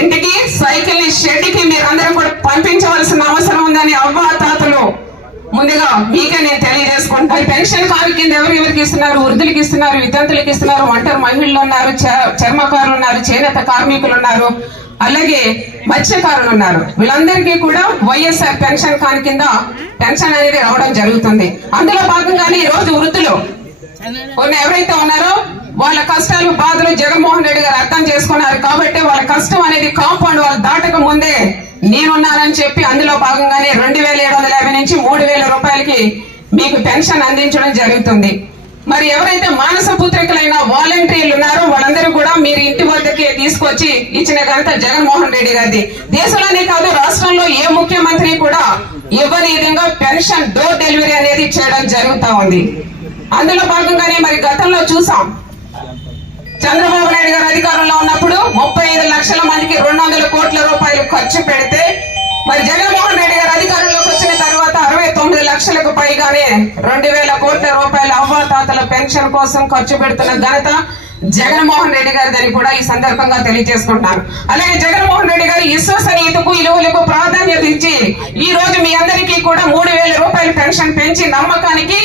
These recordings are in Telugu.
ఇంటికి, సైకిల్ ని షెడ్కి మీరందరూ కూడా పంపించవలసిన అవసరం ఉందని అవ్వ తాతలు ముందుగా మీకే నేను తెలియజేసుకుంటాను. పెన్షన్ కార్డు కింద ఎవరెవరికి ఇస్తున్నారు? వృద్ధులకి ఇస్తున్నారు, వితంతులకి ఇస్తున్నారు, ఒంటరి మహిళలు ఉన్నారు, చర్మకారులు ఉన్నారు, చేనేత కార్మికులు ఉన్నారు, అలాగే మత్స్యకారులు ఉన్నారు. వీళ్ళందరికీ కూడా వైఎస్ఆర్ పెన్షన్ కార్డు కింద పెన్షన్ అనేది రావడం జరుగుతుంది. అందులో భాగంగానే ఈ రోజు వృద్ధులు ఎవరైతే ఉన్నారో వాళ్ళ కష్టాలు బాధలు జగన్మోహన్ రెడ్డి గారు అర్థం చేసుకున్నారు కాబట్టి వాళ్ళ కష్టం అనేది కాంపౌండ్ వాళ్ళు దాటక ముందే నేనున్నానని చెప్పి అందులో భాగంగానే 2750 నుంచి 3000 రూపాయలకి మీకు పెన్షన్ అందించడం జరుగుతుంది. మరి ఎవరైతే మానస పుత్రికలైన వాలంటీర్లు ఉన్నారో వాళ్ళందరూ కూడా మీరు ఇంటి వద్దకి తీసుకొచ్చి ఇచ్చిన ఘనత జగన్మోహన్ రెడ్డి గారిది. దేశంలోనే కాదు రాష్ట్రంలో ఏ ముఖ్యమంత్రి కూడా ఇవ్వని విధంగా పెన్షన్ డోర్ డెలివరీ అనేది చేయడం జరుగుతా ఉంది. అందులో భాగంగానే మరి గతంలో చూసాం, చంద్రబాబు నాయుడు గారు అధికారంలో ఉన్నప్పుడు 35 లక్షల మందికి 200 కోట్ల రూపాయలు ఖర్చు పెడితే మరి జగన్మోహన్ రెడ్డి గారు అధికారంలోకి వచ్చిన తర్వాత 69 లక్షలకు పైగానే 2000 కోట్ల రూపాయల అవ్వాతాతల పెన్షన్ కోసం ఖర్చు పెడుతున్న ఘనత జగన్మోహన్ రెడ్డి గారిదని కూడా ఈ సందర్భంగా తెలియజేసుకుంటాను. అలాగే జగన్మోహన్ రెడ్డి గారు విశ్వసనీయతకు విలువలకు ప్రాధాన్యత ఇచ్చి ఈ రోజు మీ అందరికీ కూడా 3000 రూపాయల పెన్షన్ పెంచి నమ్మకానికి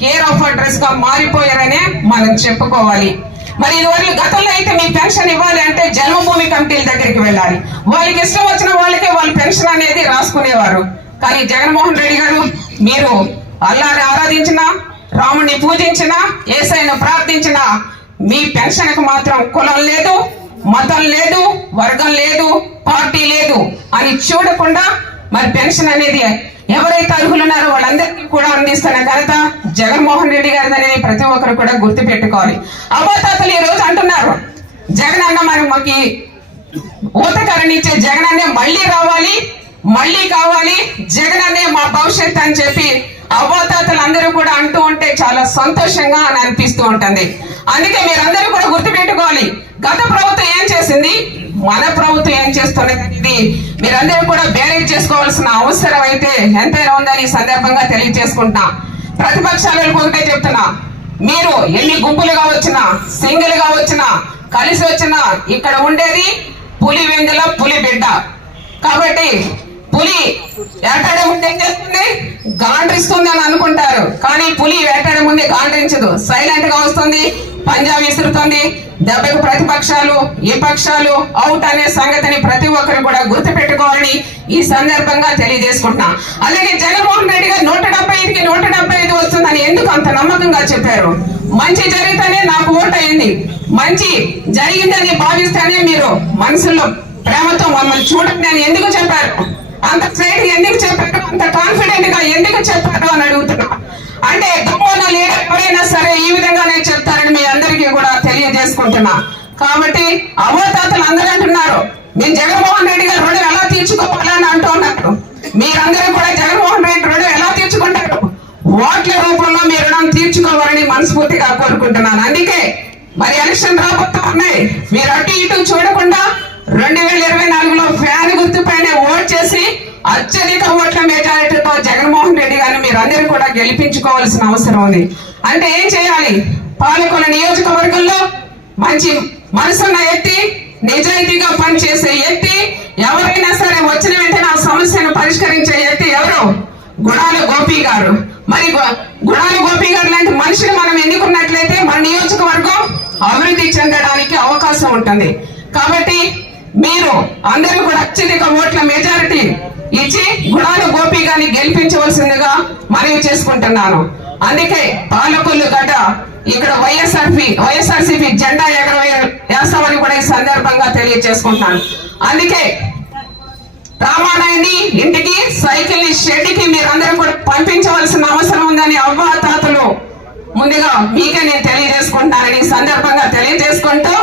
కేర్ ఆఫ్ అడ్రస్ గా మారిపోయారనే మనం చెప్పుకోవాలి. మరి ఇదివరకు గతంలో అయితే మీ పెన్షన్ ఇవ్వాలి అంటే జన్మభూమి కమిటీల దగ్గరికి వెళ్ళాలి, వాళ్ళకి ఇష్టం వచ్చిన వాళ్ళకే వాళ్ళు పెన్షన్ అనేది రాసుకునేవారు. కానీ జగన్మోహన్ రెడ్డి గారు మీరు అల్లాని ఆరాధించినా, రాముడిని పూజించినా, యేసయ్యను ప్రార్థించినా మీ పెన్షన్ కు మాత్రం కులం లేదు, మతం లేదు, వర్గం లేదు, పార్టీ లేదు అని చూడకుండా మరి పెన్షన్ అనేది ఎవరైతే అర్హులున్నారో వాళ్ళందరికీ కూడా అందిస్తున్న ఘనత జగన్మోహన్ రెడ్డి గారిది అనేది ప్రతి ఒక్కరు కూడా గుర్తు పెట్టుకోవాలి. అవ్వాతాతలు ఈ రోజు అంటున్నారు, జగన్ అన్న మరి మాకు ఊతకరణిచ్చే జగన్ అన్నే మళ్ళీ రావాలి, మళ్ళీ కావాలి, జగన్ అన్నే మా భవిష్యత్ అని చెప్పి అవ్వాతాతలు అందరూ కూడా అంటూ ఉంటే చాలా సంతోషంగా అని అనిపిస్తూ ఉంటుంది. అందుకే మీరందరూ కూడా గుర్తు పెట్టుకోవాలి, గత ప్రభుత్వం ఏం చేసింది, మన ప్రభుత్వం ఏం చేస్తున్నది మీరందరూ కూడా బేరేజ్ చేసుకోవాల్సిన అవసరం అయితే ఎంతైనా ఉందని ఈ సందర్భంగా తెలియజేసుకుంటున్నా. ప్రతిపక్షాలకు ఒకటే చెప్తున్నా, మీరు ఎన్ని గుంపులుగా వచ్చినా, సింగిల్ గా వచ్చినా, కలిసి వచ్చినా ఇక్కడ ఉండేది పులి వెందుల పులి బిడ్డ. కాబట్టి పులి వేటాడే ముందు ఏం చేస్తుంది, గాండ్రిస్తుంది అని అనుకుంటారు, కానీ పులి వేటాడే ముందే గాండ్రించదు, సైలెంట్ గా వస్తుంది, పంజా విసురుతుంది. దెబ్బకు ప్రతిపక్షాలు విపక్షాలు అవుట్ అనే సంగతిని ప్రతి ఒక్కరు కూడా గుర్తు పెట్టుకోవాలని ఈ సందర్భంగా తెలియజేసుకుంటున్నా. అలాగే జగన్మోహన్ రెడ్డి గారు 175కి 175 వస్తుందని ఎందుకు అంత నమ్మకంగా చెప్పారు? మంచి జరిగితేనే నాకు ఓటు అయింది, మంచి జరిగిందని భావిస్తేనే మీరు మనసులో ప్రేమతో మమ్మల్ని చూడండి అని ఎందుకు చెప్పారు? అంత స్ట్రైట్ ఎందుకు చెప్పారు? అంత కాన్ఫిడెంట్ గా ఎందుకు చెప్పారు అని అడుగుతున్నా. అంటే దమ్మోన లీడర్ ఎవరైనా సరే ఈ విధంగానే చెప్తారని మీ అందరికీ కూడా తెలియజేసుకుంటున్నా. కాబట్టి అవ్వాతాతలు అందరూ అంటున్నారు, నేను జగన్మోహన్ రెడ్డి గారు రుణం ఎలా తీర్చుకోవాలని అంటూ ఉన్నారు. మీరందరూ కూడా జగన్మోహన్ రెడ్డి రుణం ఎలా తీర్చుకుంటారు? ఓట్ల రూపంలో మీ రుణం తీర్చుకోవాలని మనస్ఫూర్తిగా కోరుకుంటున్నాను. అందుకే మరి ఎలక్షన్ రాబోతా ఉన్నాయి, మీరు అటు ఇటు చూడకుండా 2024లో ఫ్యాన్ గుర్తుపైన ఓట్ చేసి అత్యధిక ఓట్ల మెజారిటీతో జగన్మోహన్ రెడ్డి గారిని మీరందరూ కూడా గెలిపించుకోవాల్సిన అవసరం ఉంది. అంటే ఏం చేయాలి? పాలకొల నియోజకవర్గంలో మంచి మనసున్న ఎత్తి, నిజాయితీగా పనిచేసే ఎత్తి, ఎవరైనా సరే వచ్చిన వెంటనే ఆ సమస్యను పరిష్కరించే ఎత్తి ఎవరు? గుడాల గోపి గారు. మరి గుడాల గోపి గారు లాంటి మనిషిని మనం ఎన్నుకున్నట్లయితే మన నియోజకవర్గం అభివృద్ధి చెందడానికి అవకాశం ఉంటుంది. కాబట్టి మీరు అందరూ కూడా అత్యధిక ఓట్ల మెజారిటీ ఇచ్చి గుడాల గోపి గారిని గెలిపించవలసిందిగా మనవి చేసుకుంటున్నాను. అందుకే పాలకొల్లు గడ్డ ఇక్కడ వైఎస్ఆర్సీపీ జెండా వేస్తామని కూడా ఈ సందర్భంగా తెలియజేసుకుంటున్నాను. అందుకే రామానాయుడిని ఇంటికి, సైకిల్ ని షెడ్కి మీరందరూ కూడా పంపించవలసిన అవసరం ఉందని అవ్వాతాతలు ముందుగా మీకే నేను తెలియజేసుకుంటానని ఈ సందర్భంగా తెలియజేసుకుంటూ